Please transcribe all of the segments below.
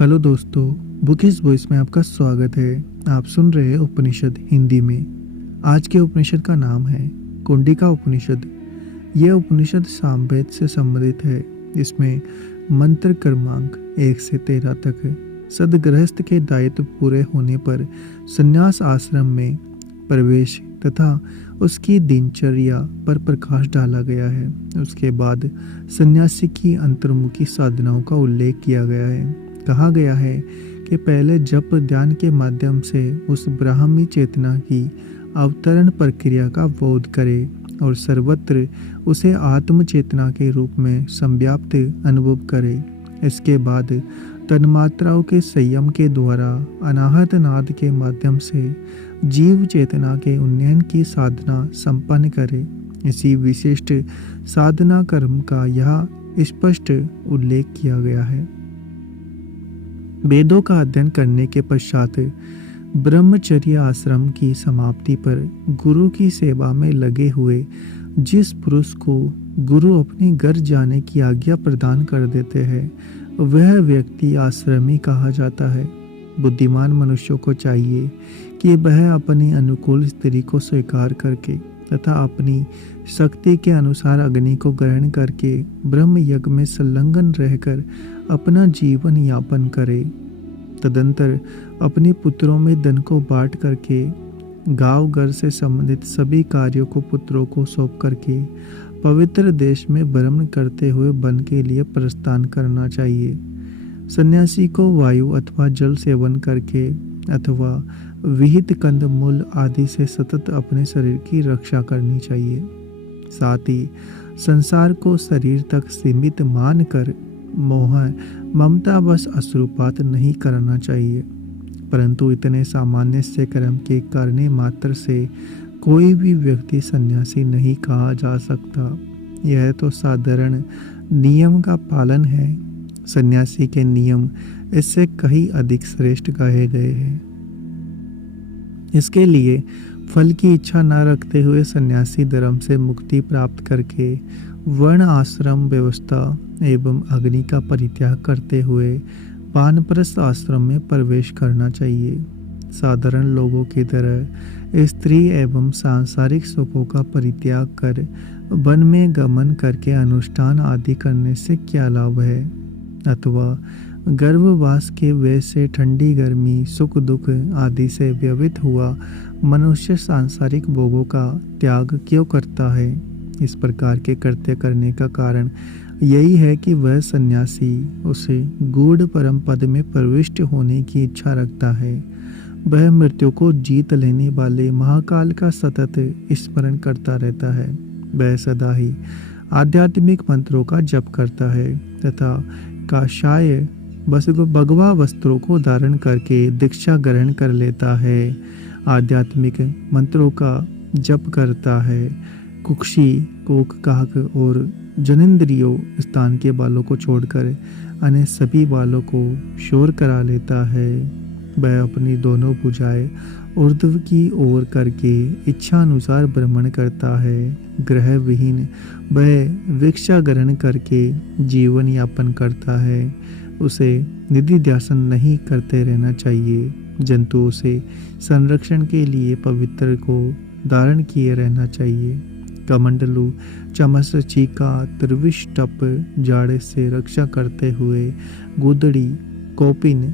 Hello दोस्तों, bookish voice में आपका स्वागत है। आप सुन रहे हैं उपनिषद हिंदी में। आज के उपनिषद का नाम है कुंडिका उपनिषद। यह उपनिषद सामवेद से संबंधित है। इसमें मंत्र क्रमांक 1 से 13 तक सदगृहस्थ के दायित्व पूरे होने पर संन्यास आश्रम में प्रवेश तथा उसकी दिनचर्या पर प्रकाश डाला गया है। उसके बाद सन्यासी की अंतर्मुखी साधनाओं का उल्लेख किया गया है। कहा गया है कि पहले जप ध्यान के माध्यम से उस ब्राह्मी चेतना की अवतरण प्रक्रिया का बोध करे और सर्वत्र उसे आत्म चेतना के रूप में संव्याप्त अनुभव करे। इसके बाद तन्मात्राओं के संयम के द्वारा अनाहत नाद के माध्यम से जीव चेतना के उन्नयन की साधना संपन्न करे। इसी विशिष्ट साधना कर्म का यह स्पष्ट उल्लेख किया गया है। वेदों का अध्ययन करने के पश्चात ब्रह्मचर्य आश्रम की समाप्ति पर गुरु की सेवा में लगे हुए जिस पुरुष को गुरु अपने घर जाने की आज्ञा प्रदान कर देते हैं, वह व्यक्ति आश्रमी कहा जाता है। बुद्धिमान मनुष्यों को चाहिए कि वह अपनी अनुकूल स्त्री को स्वीकार करके तथा अपनी शक्ति के अनुसार अग्नि को ग्रहण करके ब्रह्म यज्ञ में संलग्न रहकर अपना जीवन यापन करे। तदंतर अपने पुत्रों में धन को बांट करके गांव घर से संबंधित सभी कार्यों को पुत्रों को सौंप करके पवित्र देश में भ्रमण करते हुए वन के लिए प्रस्थान करना चाहिए। सन्यासी को वायु अथवा जल सेवन करके अथवा विहित कंद मूल आदि से सतत अपने शरीर की रक्षा करनी चाहिए। साथ ही संसार को शरीर तक सीमित मानकर मोह ममता बस अश्रुपात नहीं करना चाहिए, परंतु इतने सामान्य से कर्म के करने मात्र से कोई भी व्यक्ति सन्यासी नहीं कहा जा सकता। यह तो साधारण नियम का पालन है। सन्यासी के नियम इससे कहीं अधिक श्रेष्ठ कहे गए हैं। इसके लिए फल की इच्छा न रखते हुए सन्यासी धर्म से मुक्ति प्राप्त करके वर्ण आश्रम व्यवस्था एवं अग्नि का परित्याग करते हुए वानप्रस्थ आश्रम में प्रवेश करना चाहिए। साधारण लोगों की तरह स्त्री एवं सांसारिक सुखों का परित्याग कर वन में गमन करके अनुष्ठान आदि करने से क्या लाभ है, अथवा गर्भवास के वय से ठंडी गर्मी सुख दुख आदि से व्यवहित हुआ मनुष्य सांसारिक भोगों का त्याग क्यों करता है। इस प्रकार के कृत्य करने का कारण यही है कि वह सन्यासी उसे गूढ़ परम पद में प्रविष्ट होने की इच्छा रखता है। वह मृत्यु को जीत लेने वाले महाकाल का सतत स्मरण करता रहता है। वह सदा ही आध्यात्मिक मंत्रों का जप करता है तथा काषाय भगवा वस्त्रों को धारण करके दीक्षा ग्रहण कर लेता है। आध्यात्मिक मंत्रों का जप करता है। कुक्षी कोक काक और जनेंद्रियों स्थान के बालों को छोड़कर अन्य सभी बालों को शोर करा लेता है। वह अपनी दोनों भुजाएं ऊर्ध्व की ओर करके इच्छा अनुसार भ्रमण करता है। ग्रह विहीन वह भिक्षा ग्रहण करके जीवन यापन करता है। उसे निधि ध्यासन नहीं करते रहना चाहिए। जंतुओं से संरक्षण के लिए पवित्र को धारण किए रहना चाहिए। कमंडलू चमस चीका त्रिविश टप जाड़े से रक्षा करते हुए गुदड़ी कौपिन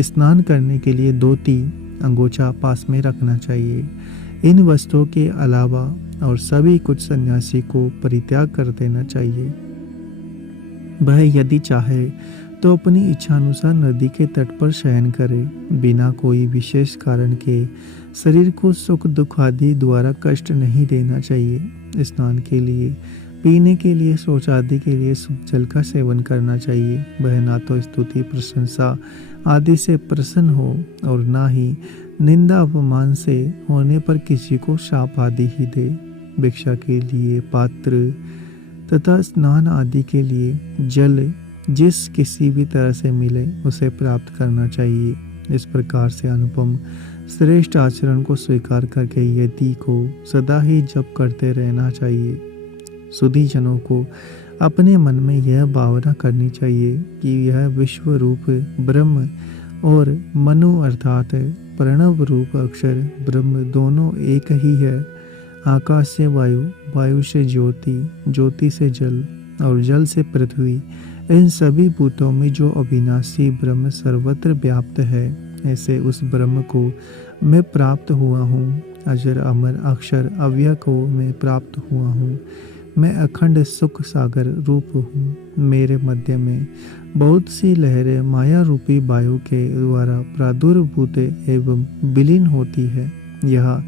स्नान करने के लिए धोती अंगोछा पास में रखना चाहिए। इन वस्तुओं के अलावा और सभी कुछ सन्यासी को परित्याग कर देना चाहिए। वह यदि चाहे तो अपनी इच्छानुसार नदी के तट पर शयन करे, बिना कोई विशेष कारण के शरीर को सुख दुख आदि द्वारा कष्ट नहीं देना चाहिए। स्नान के लिए, पीने के लिए, शौच आदि के लिए शुद्ध जल का सेवन करना चाहिए। वह ना तो स्तुति प्रशंसा आदि से प्रसन्न हो और ना ही निंदा अपमान से होने पर किसी को शाप आदि ही दे। भिक्षा के लिए पात्र तथा स्नान आदि के लिए जल जिस किसी भी तरह से मिले उसे प्राप्त करना चाहिए। इस प्रकार से अनुपम श्रेष्ठ आचरण को स्वीकार करके यति को सदा ही जप करते रहना चाहिए। सुधी जनों को अपने मन में यह भावना करनी चाहिए कि यह विश्व रूप ब्रह्म और मनु अर्थात प्रणव रूप अक्षर ब्रह्म दोनों एक ही है। आकाश से वायु, वायु से ज्योति, ज्योति से जल और जल से पृथ्वी, इन सभी भूतों में जो अविनाशी ब्रह्म सर्वत्र व्याप्त है, ऐसे उस ब्रह्म को मैं प्राप्त हुआ हूँ। अजर अमर अक्षर अव्यय को मैं प्राप्त हुआ हूँ। मैं अखंड सुख सागर रूप हूँ। मेरे मध्य में बहुत सी लहरें माया रूपी वायु के द्वारा प्रादुर्भूत एवं विलीन होती है। यह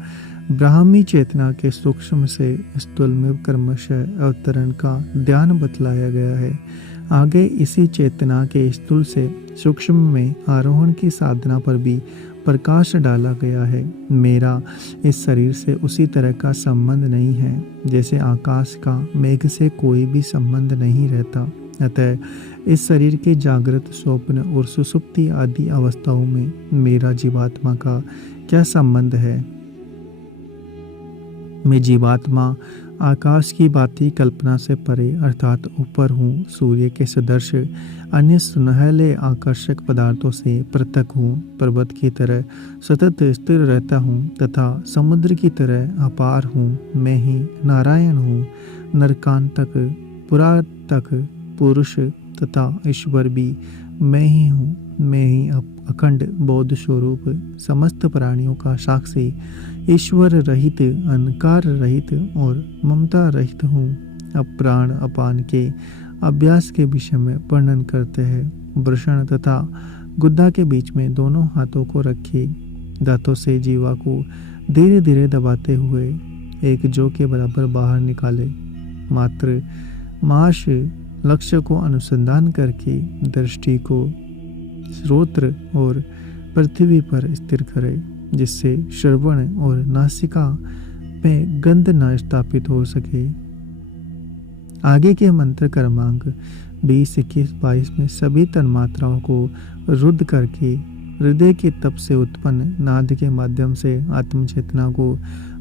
ब्राह्मी चेतना के सूक्ष्म से स्थूल में क्रमशः अवतरण का ध्यान बतलाया गया है। आगे इसी चेतना के स्थूल से सूक्ष्म में आरोहण की साधना पर भी प्रकाश डाला गया है। मेरा इस शरीर से उसी तरह का संबंध नहीं है जैसे आकाश का मेघ से कोई भी संबंध नहीं रहता। अतः इस शरीर के जागृत, स्वप्न और सुसुप्ति आदि अवस्थाओं में मेरा जीवात्मा का क्या संबंध है? मैं जीवात्मा आकाश की भांति कल्पना से परे अर्थात ऊपर हूँ। सूर्य के सदृश अन्य सुनहले आकर्षक पदार्थों से पृथक हूँ। पर्वत की तरह सतत स्थिर रहता हूँ तथा समुद्र की तरह अपार हूँ। मैं ही नारायण हूँ। नरकांतक, पुरातक, पुरुष तथा ईश्वर भी मैं ही हूँ। मैं ही अखंड बौद्ध स्वरूप समस्त प्राणियों का साक्षी, ईश्वर रहित, अहंकार रहित और ममता रहित हूँ। अब प्राण अपान के अभ्यास के विषय में वर्णन करते हैं। वृषण तथा गुद्दा के बीच में दोनों हाथों को रखे, दांतों से जीवा को धीरे धीरे दबाते हुए एक जौ के बराबर बाहर निकाले। मात्र माश लक्ष्य को अनुसंधान करके दृष्टि को श्रोत्र और पृथ्वी पर स्थिर करे, जिससे श्रवण और नासिका में गंध न स्थापित हो सके। आगे के मंत्र क्रमांक 20, 21, 22 में सभी तन्मात्राओं को रुद्ध करके हृदय के तप से उत्पन्न नाद के माध्यम से आत्म चेतना को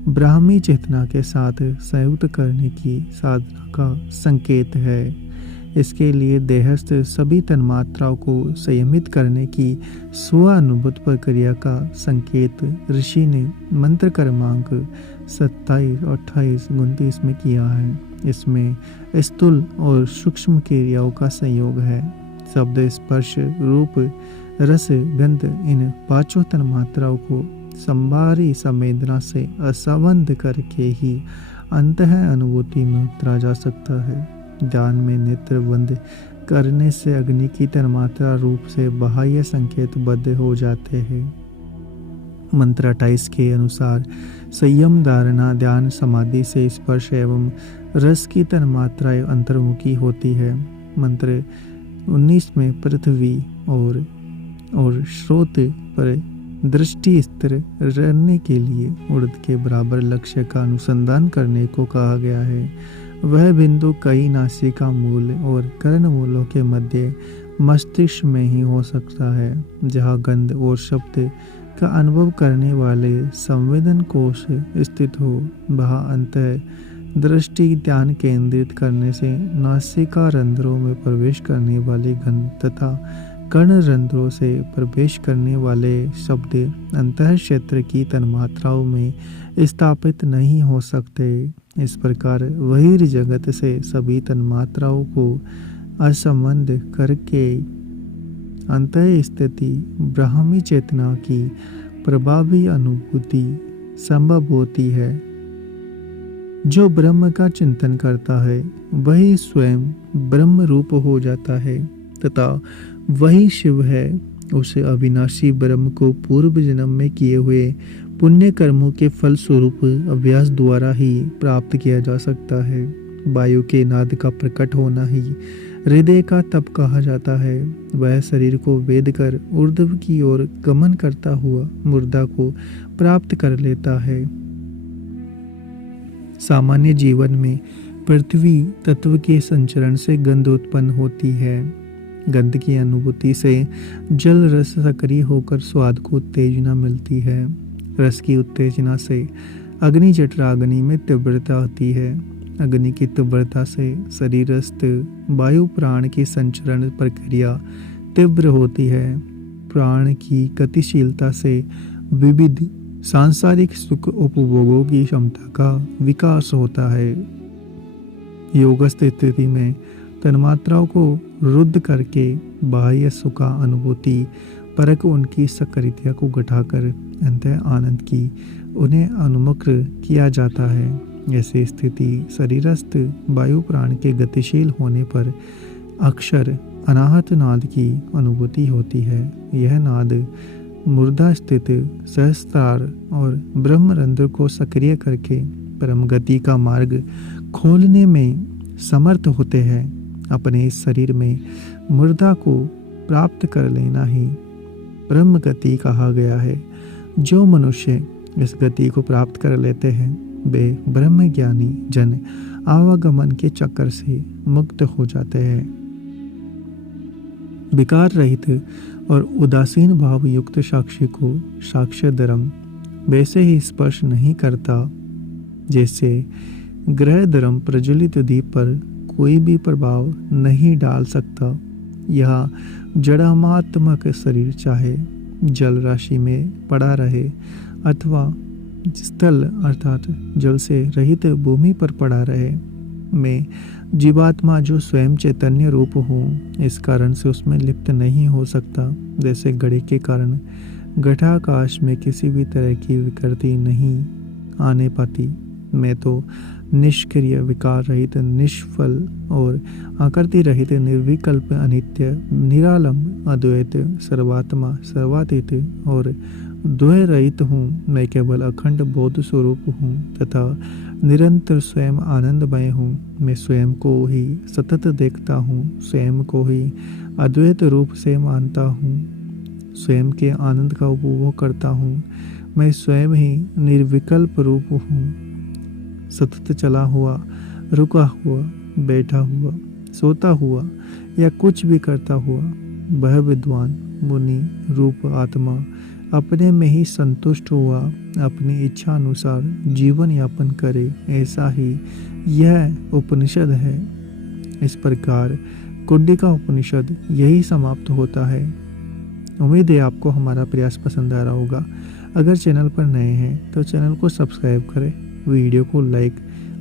ब्राह्मी चेतना के साथ संयुक्त करने की साधना का संकेत है। इसके लिए देहस्थ सभी तन्मात्राओं को संयमित करने की स्वानुभूत प्रक्रिया का संकेत ऋषि ने मंत्र क्रमांक 27, 28, 29 में किया है। इसमें स्थूल और सूक्ष्म क्रियाओं का संयोग है। शब्द, स्पर्श, रूप, रस, गंध, इन पांचों तन्मात्राओं को संभारी संवेदना से असंबद्ध करके ही अंतः अनुभूति में उतरा जा सकता है। ध्यान में नेत्र बंद करने से अग्नि की तन्मात्रा रूप से बाह्य संकेत बद्ध हो जाते हैं। मंत्र 28 के अनुसार संयम धारणा ध्यान समाधि से स्पर्श एवं रस की तन्मात्राएं अंतर्मुखी होती है। मंत्र 19 में पृथ्वी और स्रोत पर दृष्टि स्थिर रहने के लिए उड़द के बराबर लक्ष्य का अनुसंधान करने को कहा गया है। वह बिंदु कई नासिका मूल और कर्ण मूलों के मध्य मस्तिष्क में ही हो सकता है, जहाँ गंध और शब्द का अनुभव करने वाले संवेदन कोश स्थित हो। वहाँ अंतः दृष्टि ध्यान केंद्रित करने से नासिका रंध्रों में प्रवेश करने वाले गंध तथा कर्ण रंध्रों से प्रवेश करने वाले शब्द अंतः क्षेत्र की तन्मात्राओं में स्थापित नहीं हो सकते। इस प्रकार बहिर् जगत से सभी तन्मात्राओं को असंबद्ध करके अंतः स्थिति ब्राह्मी चेतना की प्रभावी अनुभूति संभव होती है। जो ब्रह्म का चिंतन करता है वही स्वयं ब्रह्म रूप हो जाता है तथा वही शिव है। उसे अविनाशी ब्रह्म को पूर्व जन्म में किए हुए पुण्य कर्मों के फल स्वरूप अभ्यास द्वारा ही प्राप्त किया जा सकता है। वायु के नाद का प्रकट होना ही हृदय का तप कहा जाता है। वह शरीर को वेद कर ऊर्ध्व की ओर गमन करता हुआ मुर्दा को प्राप्त कर लेता है। सामान्य जीवन में पृथ्वी तत्व के संचरण से गंध उत्पन्न होती है। गंध की अनुभूति से जल रस सक्रिय होकर स्वाद को उत्तेजना मिलती है। रस की उत्तेजना से अग्नि जठराग्नि में तीव्रता होती है। अग्नि की तीव्रता से शरीरस्थ वायु प्राण की संचरण प्रक्रिया तीव्र होती है। प्राण की गतिशीलता से विविध सांसारिक सुख उपभोगों की क्षमता का विकास होता है। योगस्थ स्थिति में तन्मात्राओं को रुद्ध करके बाह्य सुख अनुभूति परक उनकी सक्रियता को घटाकर अंतः आनंद की उन्हें अनुमुख किया जाता है। ऐसी स्थिति शरीरस्थ वायु प्राण के गतिशील होने पर अक्षर अनाहत नाद की अनुभूति होती है। यह नाद मुर्दा स्थित सहस्त्रार और ब्रह्मरंध्र को सक्रिय करके परम गति का मार्ग खोलने में समर्थ होते हैं। अपने इस शरीर में मुर्दा को प्राप्त कर लेना ही ब्रह्म गति कहा गया है। जो मनुष्य इस गति को प्राप्त कर लेते हैं वे ब्रह्म ज्ञानी जन आवागमन के चक्कर से मुक्त हो जाते हैं। विकार रहित और उदासीन भाव युक्त साक्षी को साक्ष्य धर्म वैसे ही स्पर्श नहीं करता जैसे ग्रह धर्म प्रज्वलित दीप पर कोई भी प्रभाव नहीं डाल सकता। यह जड़ात्मक शरीर चाहे जल राशि में पड़ा रहे अथवा स्थल अर्थात जल से रहित भूमि पर पड़ा रहे, मैं जीवात्मा जो स्वयं चैतन्य रूप हूँ इस कारण से उसमें लिप्त नहीं हो सकता। जैसे घड़े के कारण घटाकाश में किसी भी तरह की विकृति नहीं आने पाती, मैं तो निष्क्रिय विकार रहित निष्फल और आकृति रहित निर्विकल्प अनित्य निरालंब अद्वैत सर्वात्मा सर्वातीत और द्वय रहित हूँ। मैं केवल अखंड बोध स्वरूप हूँ तथा निरंतर स्वयं आनंदमय हूँ। मैं स्वयं को ही सतत देखता हूँ, स्वयं को ही अद्वैत रूप से मानता हूँ, स्वयं के आनंद का उपभोग करता हूँ। मैं स्वयं ही निर्विकल्प रूप हूँ। सतत चला हुआ, रुका हुआ, बैठा हुआ, सोता हुआ या कुछ भी करता हुआ वह विद्वान मुनि रूप आत्मा अपने में ही संतुष्ट हुआ अपनी इच्छा अनुसार जीवन यापन करे, ऐसा ही यह उपनिषद है। इस प्रकार कुंडिका उपनिषद यही समाप्त होता है। उम्मीद है आपको हमारा प्रयास पसंद आ रहा होगा। अगर चैनल पर नए हैं तो चैनल को सब्सक्राइब करें, वीडियो को लाइक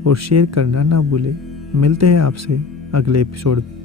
और शेयर करना ना भूलें। मिलते हैं आपसे अगले एपिसोड में।